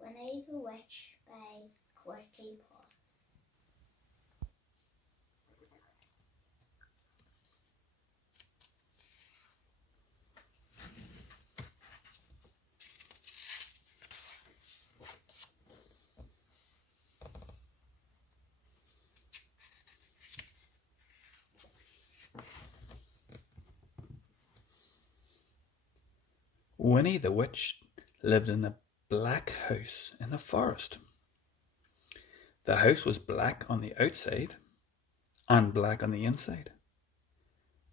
Winnie the Witch by Corky Paul. Winnie the Witch lived in a black house in the forest. The house was black on the outside and black on the inside.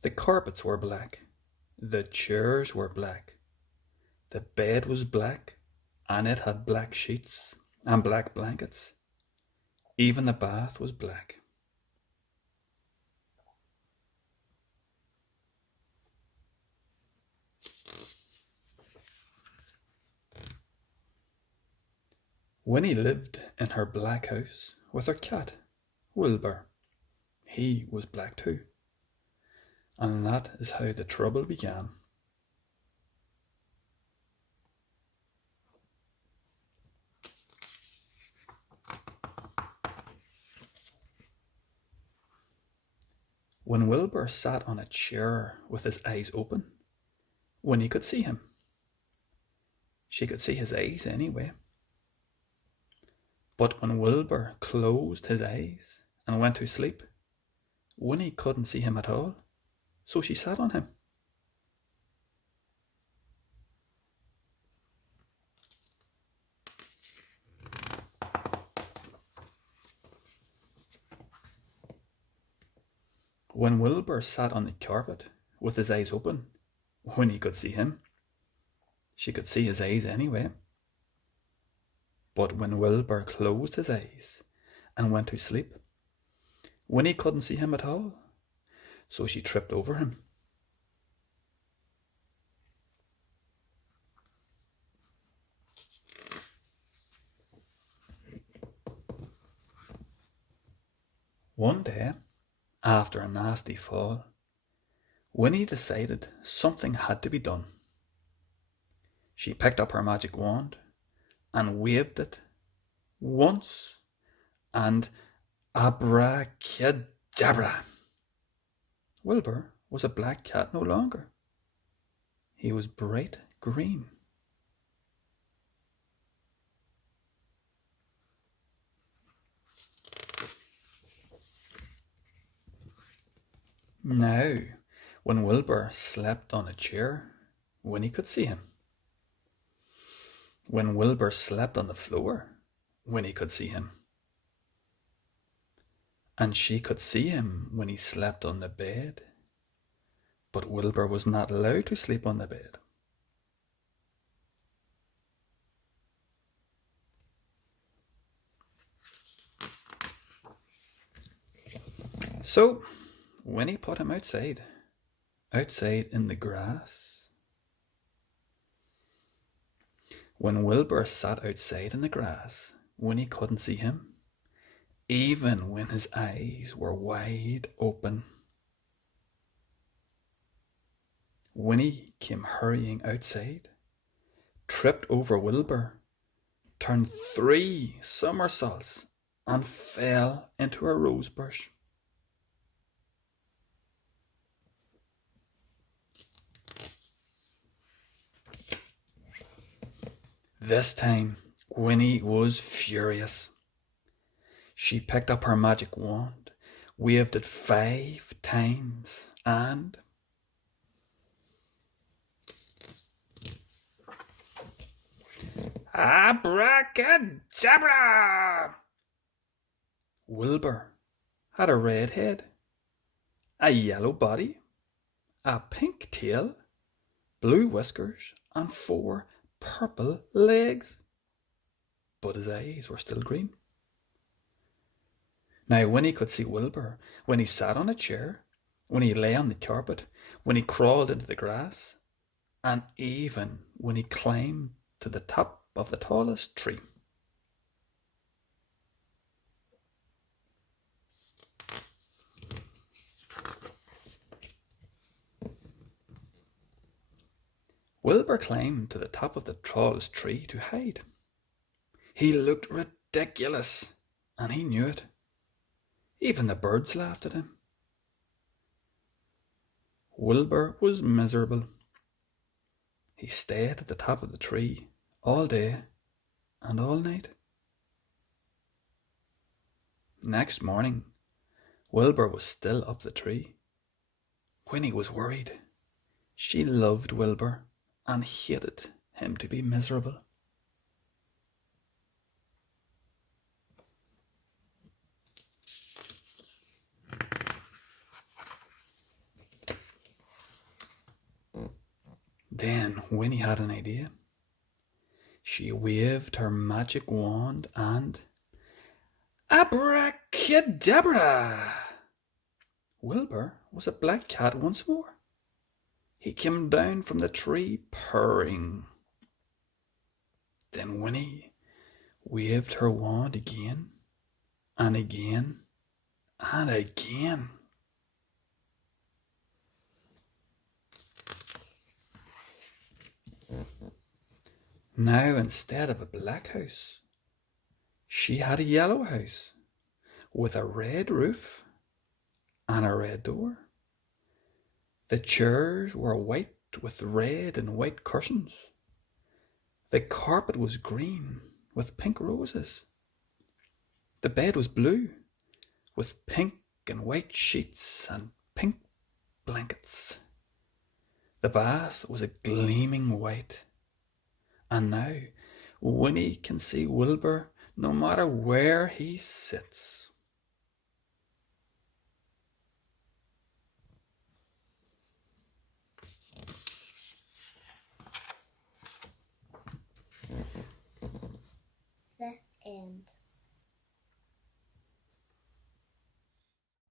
The carpets were black, the chairs were black, the bed was black, and it had black sheets and black blankets. Even the bath was black. Winnie lived in her black house with her cat, Wilbur. He was black too. And that is how the trouble began. When Wilbur sat on a chair with his eyes open, Winnie could see him. She could see his eyes anyway. But when Wilbur closed his eyes and went to sleep, Winnie couldn't see him at all, so she sat on him. When Wilbur sat on the carpet with his eyes open, Winnie could see him. She could see his eyes anyway. But when Wilbur closed his eyes and went to sleep, Winnie couldn't see him at all, so she tripped over him. One day, after a nasty fall, Winnie decided something had to be done. She picked up her magic wand and waved it once, and abracadabra! Wilbur was a black cat no longer. He was bright green. Now, when Wilbur slept on a chair, Winnie could see him. When Wilbur slept on the floor, Winnie could see him. And she could see him when he slept on the bed. But Wilbur was not allowed to sleep on the bed. So Winnie put him outside in the grass. When Wilbur sat outside in the grass, Winnie couldn't see him, even when his eyes were wide open. Winnie came hurrying outside, tripped over Wilbur, turned 3 somersaults, and fell into a rose bush. This time, Winnie was furious. She picked up her magic wand, waved it 5 times, and abracadabra! Wilbur had a red head, a yellow body, a pink tail, blue whiskers, and 4 purple legs. But his eyes were still green. Now Winnie could see Wilbur when he sat on a chair, when he lay on the carpet, when he crawled into the grass, and even when he climbed to the top of the tallest tree. Wilbur climbed to the top of the tallest tree to hide. He looked ridiculous, and he knew it. Even the birds laughed at him. Wilbur was miserable. He stayed at the top of the tree all day and all night. Next morning, Wilbur was still up the tree. Queenie was worried. She loved Wilbur and hated him to be miserable. Then Winnie had an idea. She waved her magic wand and abracadabra! Wilbur was a black cat once more. He came down from the tree purring. Then Winnie waved her wand again and again and again. Now, instead of a black house, she had a yellow house with a red roof and a red door. The chairs were white with red and white cushions. The carpet was green with pink roses. The bed was blue with pink and white sheets and pink blankets. The bath was a gleaming white. And now Winnie can see Wilbur no matter where he sits. The end.